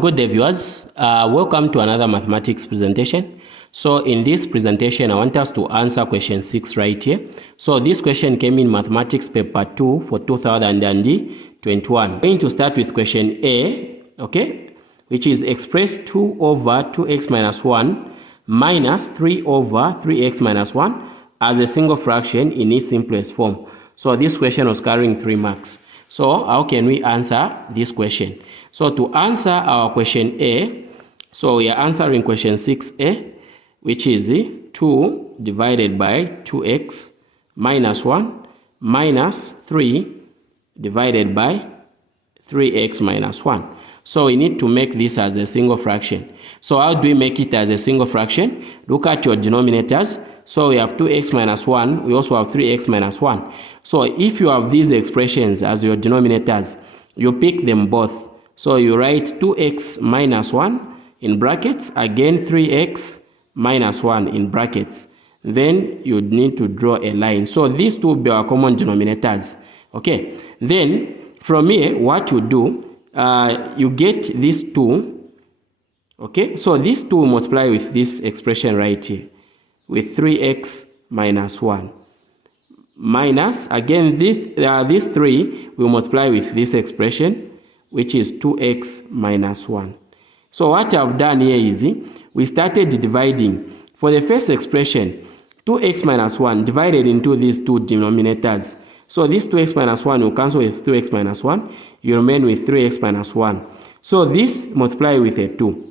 Good day, viewers. Welcome to another mathematics presentation. So in this presentation, I want us to answer question 6 right here. So this question came in mathematics paper 2 for 2021. I'm going to start with question A, okay, which is express 2 over 2x minus 1 minus 3 over 3x minus 1 as a single fraction in its simplest form. So this question was carrying 3 marks. So how can we answer this question? So to answer our question A, so we are answering question 6A, which is 2 divided by 2x minus 1 minus 3 divided by 3x minus 1. So we need to make this as a single fraction. So how do we make it as a single fraction? Look at your denominators. So we have 2x minus 1. We also have 3x minus 1. So if you have these expressions as your denominators, you pick them both. So you write 2x minus 1 in brackets, again 3x minus 1 in brackets. Then you need to draw a line. So these two will be our common denominators. Okay. Then from here, what you do, you get these two. Okay. So these two multiply with this expression right here, with 3x minus 1. Minus, again, these 3 will multiply with this expression, which is 2x minus 1. So what I've done here is, we started dividing. For the first expression, 2x minus 1 divided into these two denominators. So this 2x minus 1 will cancel with 2x minus 1. You remain with 3x minus 1. So this multiply with a 2.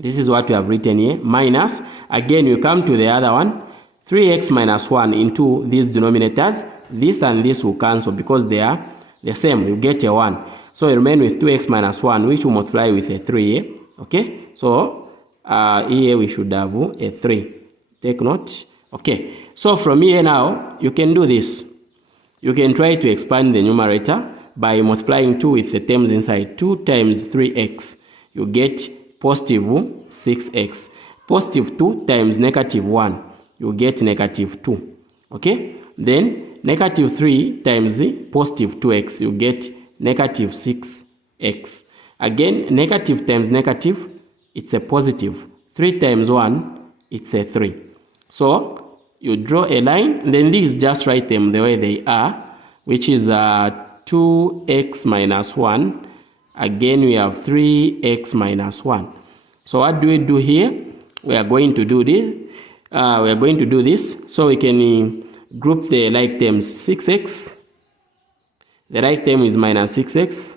This is what we have written here. Minus, again, you come to the other one. 3x minus 1 into these denominators. This and this will cancel because they are the same. You get a 1. So you remain with 2x minus 1, which will multiply with a 3. Okay. So here we should have a 3. Take note. Okay. So from here now, you can do this. You can try to expand the numerator by multiplying 2 with the terms inside. 2 times 3x. You get positive 6x. Positive 2 times negative 1. You get negative 2. Okay. Then negative 3 times positive 2x. You get negative 6x. Again, negative times negative, it's a positive. 3 times 1, it's a 3. So you draw a line. Then these just write them the way they are, which is 2x minus 1. Again, we have 3x minus 1. So what do we do here? We are going to do this. So we can group the like terms. 6x. The right term is minus 6x.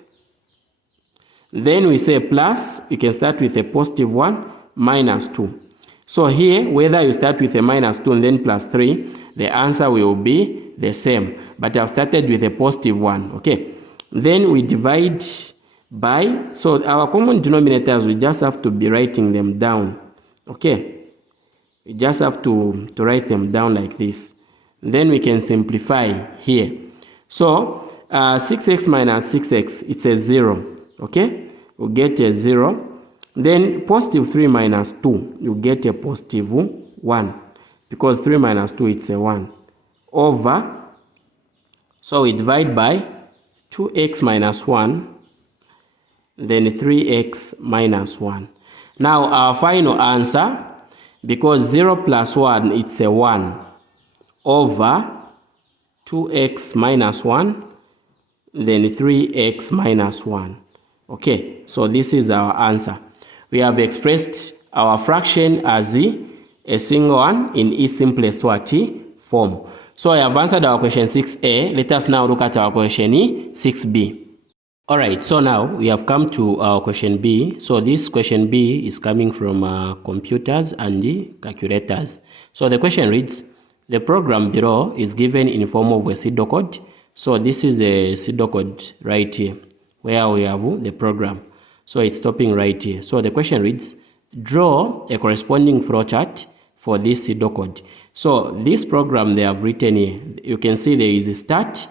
Then we say plus. You can start with a positive 1 minus 2. So here, whether you start with a minus 2 and then plus 3, the answer will be the same. But I've started with a positive 1. Okay. Then we divide by, so our common denominators, we just have to be writing them down. Okay. We just have to write them down like this. Then we can simplify here. So 6x minus 6x, it's a 0. Okay. We'll get a 0. Then positive 3 minus 2, you get a positive 1. Because 3 minus 2, it's a 1. Over, so we divide by 2x minus 1, then 3x minus 1. Now our final answer, because 0 plus 1, it's a 1, over 2x minus 1, then 3x minus 1. Okay, so this is our answer. We have expressed our fraction as a single one in its simplest form. So I have answered our question 6A. Let us now look at our question 6B. Alright, so now we have come to our question B. So this question B is coming from computers and calculators. So the question reads, the program below is given in form of a pseudocode. So this is a pseudocode right here, where we have the program. So it's stopping right here. So the question reads, draw a corresponding flowchart for this pseudocode. So this program they have written here, you can see there is a start,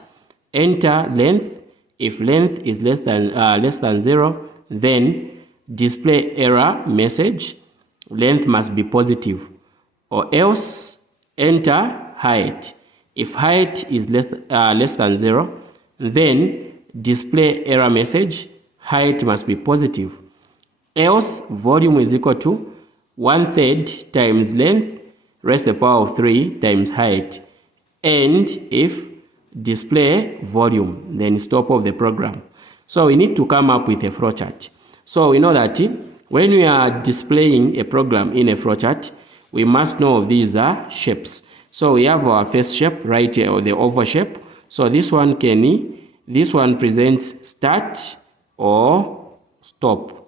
enter length. If length is less than 0, then display error message, length must be positive, or else enter height. If height is less than 0, then display error message, height must be positive, else volume is equal to 1/3 times length raised to the power of 3 times height, and if display volume, then stop of the program. So we need to come up with a flowchart. So we know that when we are displaying a program in a flowchart, we must know of these shapes. So we have our first shape right here, or the oval shape. So this one presents start or stop,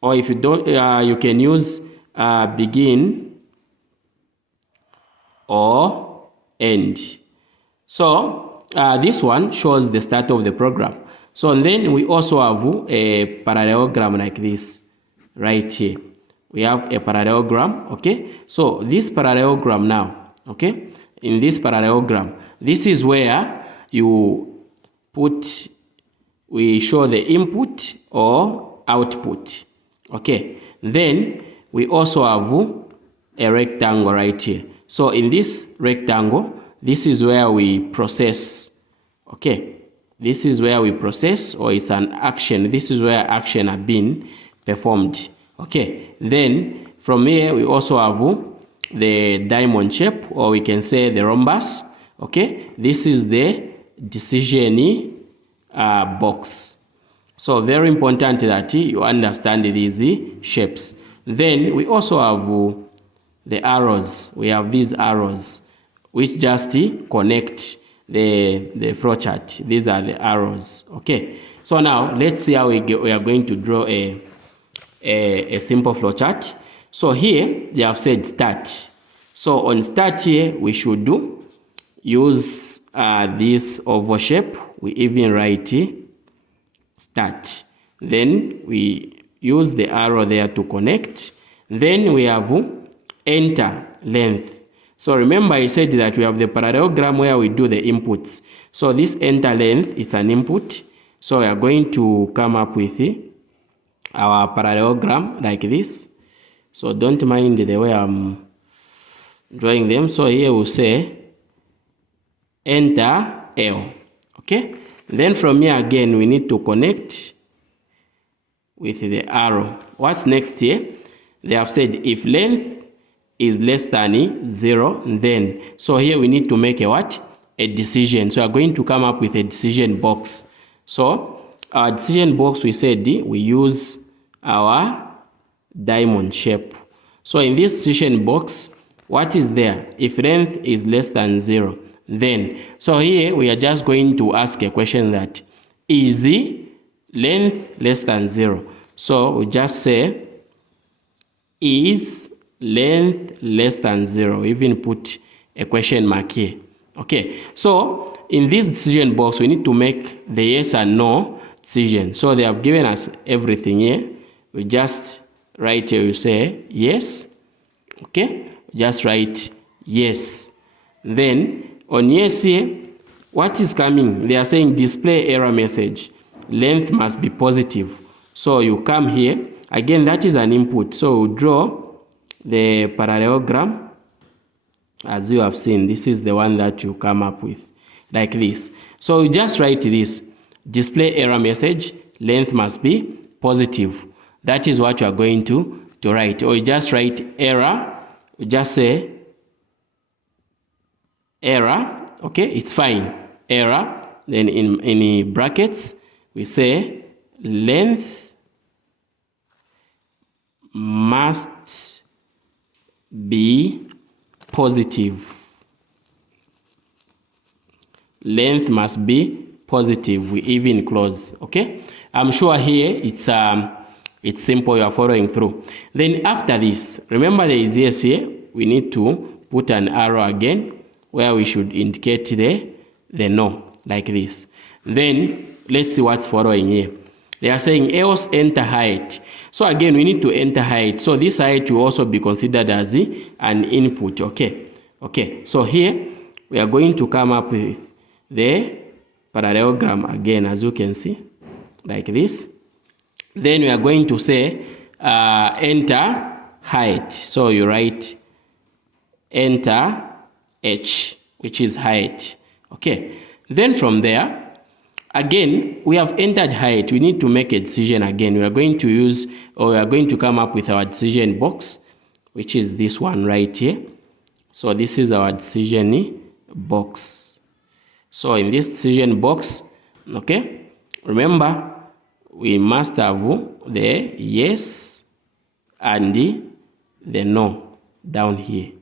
or if you don't, you can use begin or end. So this one shows the start of the program. So then we also have a parallelogram like this right here. We have a parallelogram, okay? So this parallelogram now, okay? In this parallelogram, this is where we show the input or output, okay? Then we also have a rectangle right here. So in this rectangle, this is where we process, okay? This is where we process, or it's an action. This is where action have been performed, okay? Then from here, we also have the diamond shape, or we can say the rhombus, okay? This is the decision box. So very important that you understand these shapes. Then we also have the arrows. We have these arrows which just connect the flowchart. These are the arrows, okay? So now let's see how we are going to draw a simple flowchart. So here they have said start. So on start here, we should use this oval shape. We even write start. Then we use the arrow there to connect. Then we have enter length. So remember I said that we have the parallelogram where we do the inputs. So this enter length is an input. So we are going to come up with our parallelogram like this. So don't mind the way I'm drawing them. So here we'll say enter L, okay? Then from here again, we need to connect with the arrow. What's next here? They have said if length is less than 0, then. So here we need to make a what? A decision. So we are going to come up with a decision box. So our decision box, we said we use our diamond shape. So in this decision box, what is there? If length is less than 0, then. So here we are just going to ask a question that is length less than 0? So we just say is length less than 0? Even put a question mark here. Okay, so in this decision box, we need to make the yes and no decision. So they have given us everything here. We just write here, you say yes. Okay, just write yes. Then on yes here, what is coming? They are saying display error message. Length must be positive. So you come here. Again, that is an input. So we'll draw the parallelogram. As you have seen, this is the one that you come up with, like this. So you just write this. Display error message. Length must be positive. That is what you are going to write. Or you just write error. You just say error. Okay, it's fine. Error. Then in brackets, we say length must be positive. Length must be positive. We even close. Okay, I'm sure here it's simple. You are following through. Then after this, remember there is yes here. We need to put an arrow again where we should indicate the no, like this. Then let's see what's following here. They are saying else enter height. So again, we need to enter height. So this height will also be considered as an input. Okay. So here we are going to come up with the parallelogram again, as you can see, like this. Then we are going to say enter height. So you write enter h, which is height. Okay. Then from there, Again, we have entered height. We need to make a decision again. We are going to use, or we are going to come up with our decision box, which is this one right here. So this is our decision box. So in this decision box, okay, remember we must have the yes and the no down here.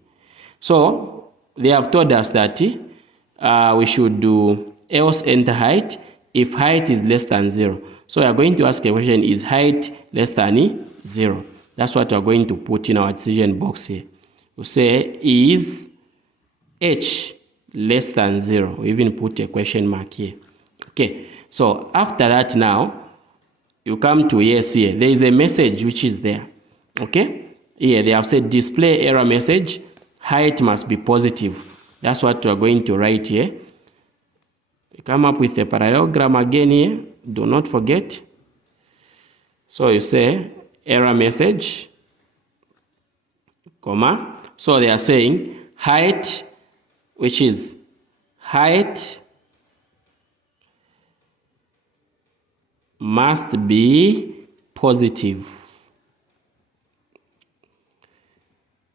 So they have told us that we should do else enter height if height is less than 0. So we are going to ask a question, is height less than 0? That's what we are going to put in our decision box here. We say, is h less than 0? We even put a question mark here. Okay, so after that now, you come to yes here. There is a message which is there. Okay, here they have said display error message, height must be positive. That's what we are going to write here. We come up with a parallelogram again here. Do not forget. So you say error message, comma. So they are saying height, which is height must be positive.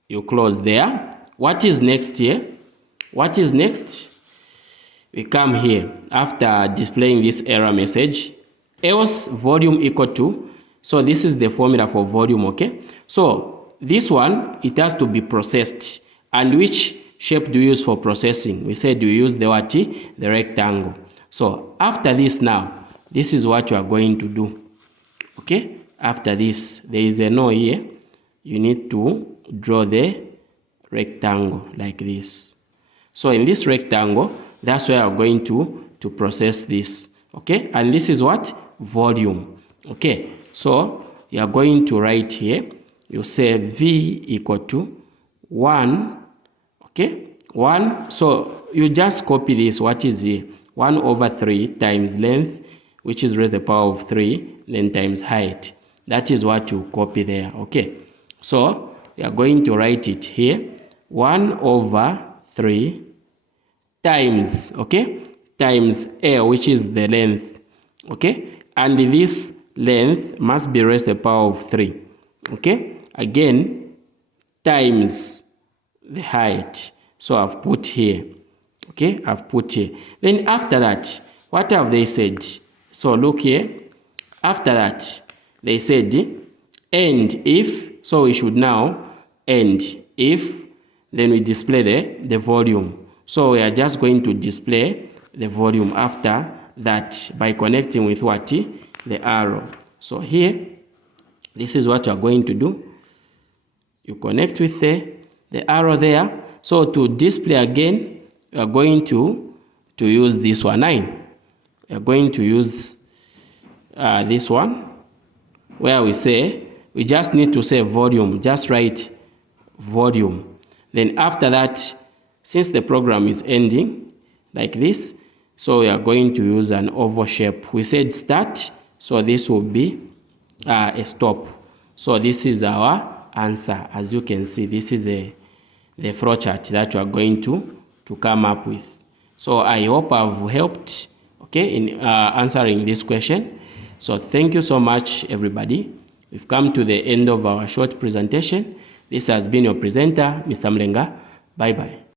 You close there. What is next here? What is next? We come here after displaying this error message, else volume equal to, so this is the formula for volume, okay? So this one, it has to be processed. And which shape do you use for processing? We said you use the what? The rectangle. So after this now, this is what you are going to do. Okay? After this, there is a no here. You need to draw the rectangle like this. So in this rectangle, that's where I'm going to process this. Okay? And this is what? Volume. Okay? So you are going to write here, you say V equal to 1. Okay? 1. So you just copy this. What is here? 1 over 3 times length, which is raised to the power of 3, then times height. That is what you copy there. Okay? So you are going to write it here. 1 over 3 times, okay, times L, which is the length, okay, and this length must be raised to the power of 3, okay, again, times the height. So I've put here, okay, I've put here. Then after that, what have they said? So look here, after that, they said, and if, so we should now end if, then we display the volume. So we are just going to display the volume after that by connecting with what? The arrow. So here, this is what you are going to do. You connect with the arrow there. So to display again, you are going to use this one, 9. You are going to use this one, where we say, we just need to say volume. Just write volume. Then after that, since the program is ending like this, so we are going to use an oval shape. We said start, so this will be a stop. So this is our answer. As you can see, this is the flowchart that you are going to come up with. So I hope I've helped, okay, in answering this question. So thank you so much, everybody. We've come to the end of our short presentation. This has been your presenter, Mr. Mlenga. Bye-bye.